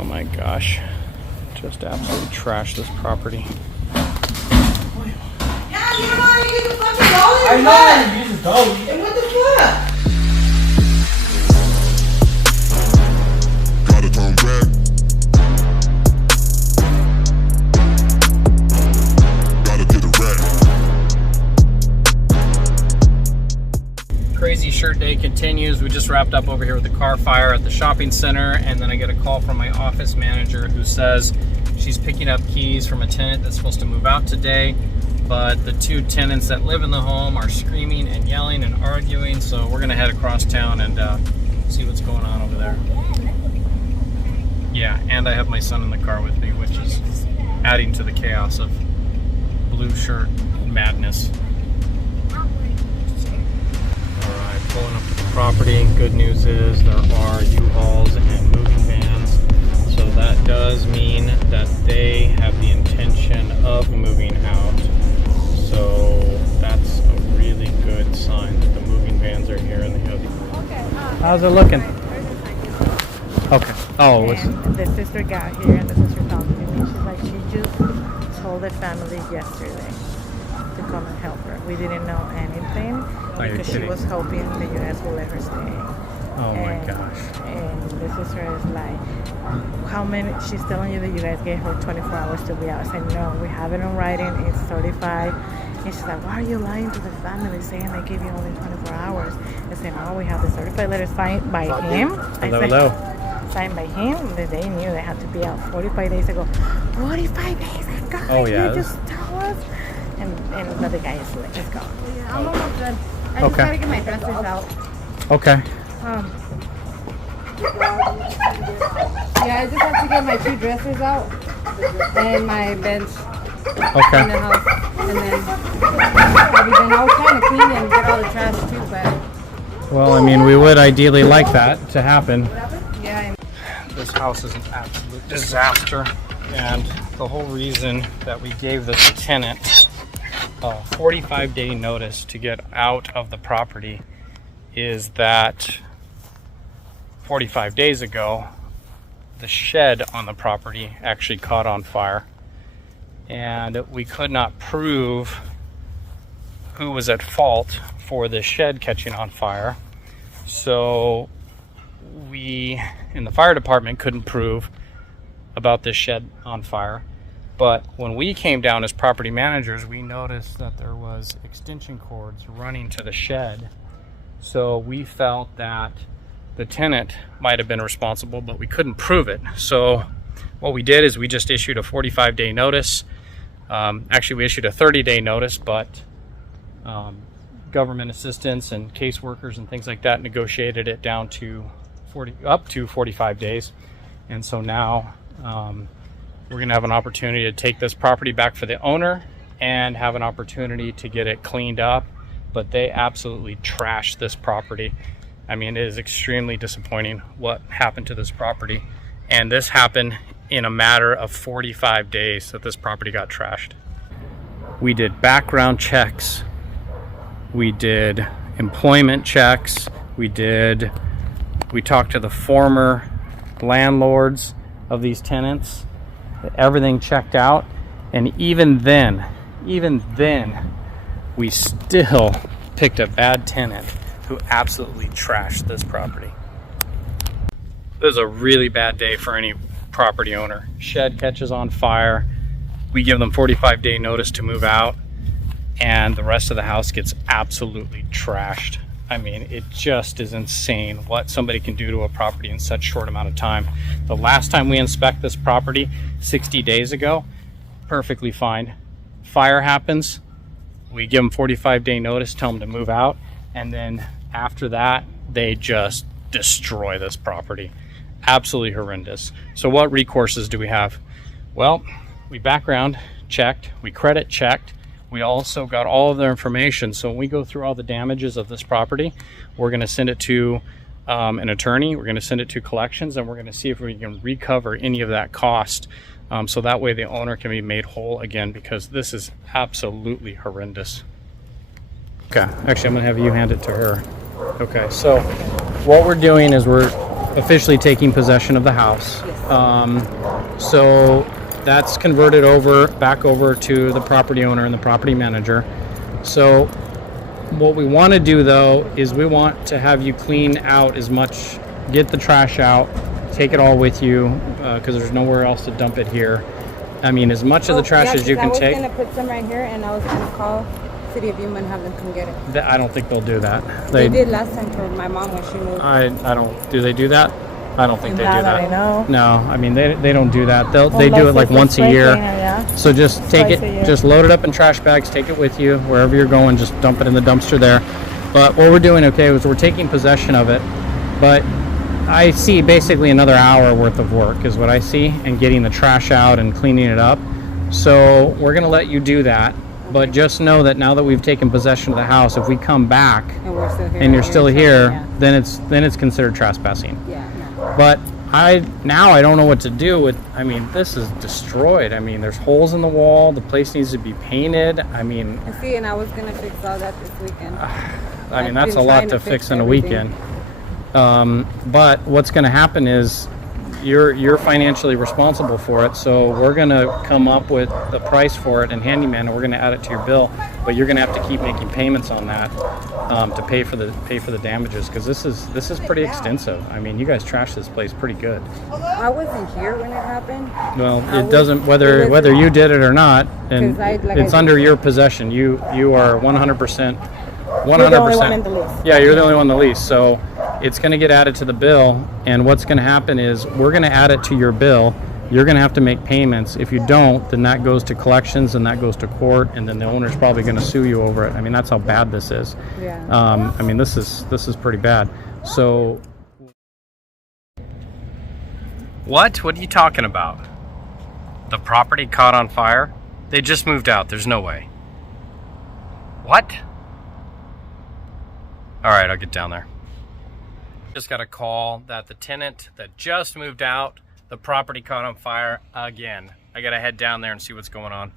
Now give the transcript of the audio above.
Oh my gosh. Just absolutely trashed this property. Yeah, you don't know how to use the fucking dolly? I know how to use a dolly. And what the fuck? Gotta turn back. Gotta get a rack. Crazy shirt day continues. We just wrapped up over here with the car fire at the shopping center, and then I get a call from my office manager who says she's picking up keys from a tenant that's supposed to move out today, but the two tenants that live in the home are screaming and yelling and arguing, so we're gonna head across town and see what's going on over there. Yeah, and I have my son in the car with me, which is adding to the chaos of blue shirt madness. Alright, pulling up to the property. Good news is there are U-Hauls and moving vans, so that does mean that they have the intention of moving out. So that's a really good sign that the moving vans are here and they have. How's it looking? Okay. Oh, what's and the sister got here and the sister talked to me. She's like, she just told the family yesterday to come and help her. We didn't know anything because she was hoping the U.S. will let her stay. Oh my gosh. And the sister is like, how many? She's telling you that you guys gave her 24 hours to be out. I said, no, we have it in writing. It's 35. And she's like, why are you lying to the family saying they gave you only 24 hours? I said, no, we have the certified letter signed by him. Hello. Signed by him. That they knew they had to be out 45 days ago. 45 days ago? Oh, yeah. You just tell us? And another guy is like, let's go. Yeah, I'm almost done. I just gotta get my dressers out. Okay. Yeah, I just have to get my 2 dressers out and my bench in the Okay. house, and then everything. I was trying to clean and get all the trash too, but Well, I mean, we would ideally like that to happen. yeah. This house is an absolute disaster, and the whole reason that we gave this tenant a 45-day notice to get out of the property is that 45 days ago the shed on the property actually caught on fire, and we could not prove who was at fault for the shed catching on fire. So we in the fire department couldn't prove about this shed on fire, but when we came down as property managers, we noticed that there was extension cords running to the shed. So we felt that the tenant might have been responsible, but we couldn't prove it. So what we did is we just issued a 45-day notice. Actually, we issued a 30-day notice, but government assistance and caseworkers and things like that negotiated it down to up to 45 days. And so now we're going to have an opportunity to take this property back for the owner and have an opportunity to get it cleaned up. But they absolutely trashed this property. I mean, it is extremely disappointing what happened to this property. And this happened in a matter of 45 days that this property got trashed. We did background checks. We did employment checks. We talked to the former landlords of these tenants. Everything checked out. And even then, we still picked a bad tenant who absolutely trashed this property. This is a really bad day for any property owner. Shed catches on fire. We give them 45-day notice to move out, and the rest of the house gets absolutely trashed. I mean, it just is insane what somebody can do to a property in such short amount of time. The last time we inspect this property, 60 days ago, perfectly fine. Fire happens. We give them 45-day notice, tell them to move out, and then after that, they just destroy this property. Absolutely horrendous. So what recourses do we have? Well, we background checked, we credit checked, we also got all of their information. So when we go through all the damages of this property, we're going to send it to an attorney, we're going to send it to collections, and we're going to see if we can recover any of that cost. So that way the owner can be made whole again, because this is absolutely horrendous. Okay, actually I'm going to have you hand it to her. Okay, so what we're doing is we're officially taking possession of the house. Yes. So that's converted back over to the property owner and the property manager. So what we want to do though is we want to have you clean out as much, get the trash out, take it all with you, because there's nowhere else to dump it here. I mean, as much of the trash as you can take. I was gonna put some right here, and I was gonna call City of Yuma and have them come get it. I don't think they'll do that. They did last time for my mom when she moved. I don't. Do they do that? I don't think they do Now that. I know. No, I mean they don't do that. They do it like once a year. So just take Twice a year. it, just load it up in trash bags, take it with you wherever you're going. Just dump it in the dumpster there. But what we're doing, okay, is we're taking possession of it. But I see basically another hour worth of work is what I see, and getting the trash out and cleaning it up. So we're gonna let you do that. But just know that now that we've taken possession of the house, if we come back And we're still here. and you're still here, Yeah. then it's considered trespassing. Yeah. No. But I don't know what to do with. I mean, this is destroyed. I mean, there's holes in the wall. The place needs to be painted. I mean, And see, and I was gonna fix all that this weekend. I mean I've that's a been lot trying to to fix fix in a everything. weekend. But what's going to happen is you're financially responsible for it. So we're going to come up with a price for it and handyman, and we're going to add it to your bill. But you're going to have to keep making payments on that to pay for the damages, because this is pretty extensive. I mean, you guys trashed this place pretty good. I wasn't here when it happened. Well, I it was- doesn't it whether was- whether you did it or not, and 'Cause like it's I under said- your possession. You are 100%. You're the only one in the lease. Yeah, you're the only one in the lease. So it's going to get added to the bill, and what's going to happen is we're going to add it to your bill. You're going to have to make payments. If you don't, then that goes to collections, and that goes to court, and then the owner's probably going to sue you over it. I mean, that's how bad this is. Yeah. I mean, this is pretty bad. So, what are you talking about? The property caught on fire? They just moved out. There's no way. What? All right, I'll get down there. Just got a call that the tenant that just moved out, the property caught on fire again. I gotta head down there and see what's going on.